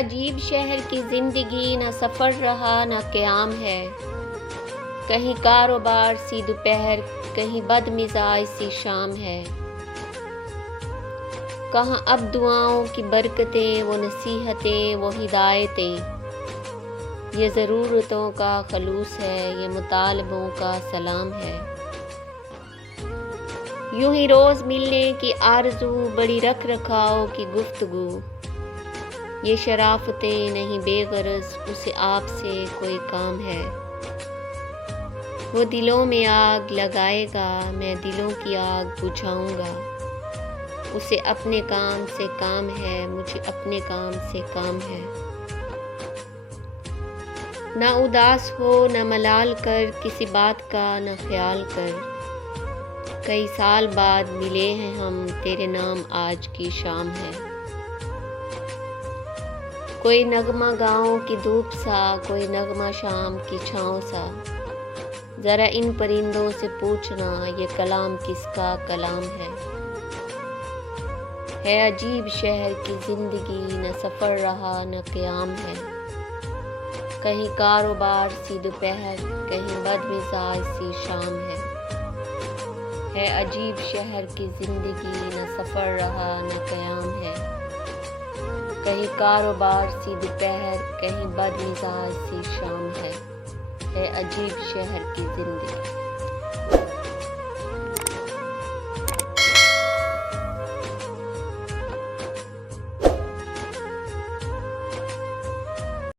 عجیب شہر کی زندگی، نہ سفر رہا نہ قیام ہے، کہیں کاروبار سی دوپہر، کہیں بد مزاج سی شام ہے، کہاں اب دعاؤں کی برکتیں، وہ نصیحتیں، وہ ہدایتیں، یہ ضرورتوں کا خلوص ہے، یہ مطالبوں کا سلام ہے، یوں ہی روز ملنے کی آرزو، بڑی رکھ رکھاؤ کی گفتگو، یہ شرافتیں نہیں بے غرض، اسے آپ سے کوئی کام ہے، وہ دلوں میں آگ لگائے گا، میں دلوں کی آگ بجھاؤں گا، اسے اپنے کام سے کام ہے، مجھے اپنے کام سے کام ہے، نہ اداس ہو نہ ملال کر، کسی بات کا نہ خیال کر، کئی سال بعد ملے ہیں ہم، تیرے نام آج کی شام ہے، کوئی نغمہ گاؤں کی دھوپ سا، کوئی نغمہ شام کی چھاؤں سا، ذرا ان پرندوں سے پوچھنا، یہ کلام کس کا کلام ہے عجیب شہر کی زندگی، نہ سفر رہا نہ قیام ہے، کہیں کاروبار سی دوپہر، کہیں بد مزاج سی شام ہے عجیب شہر کی زندگی، نہ سفر رہا نہ قیام ہے، کہیں کاروبار سی دوپہر، کہیں بد مزاج سی شام ہے عجیب شہر کی زندگی۔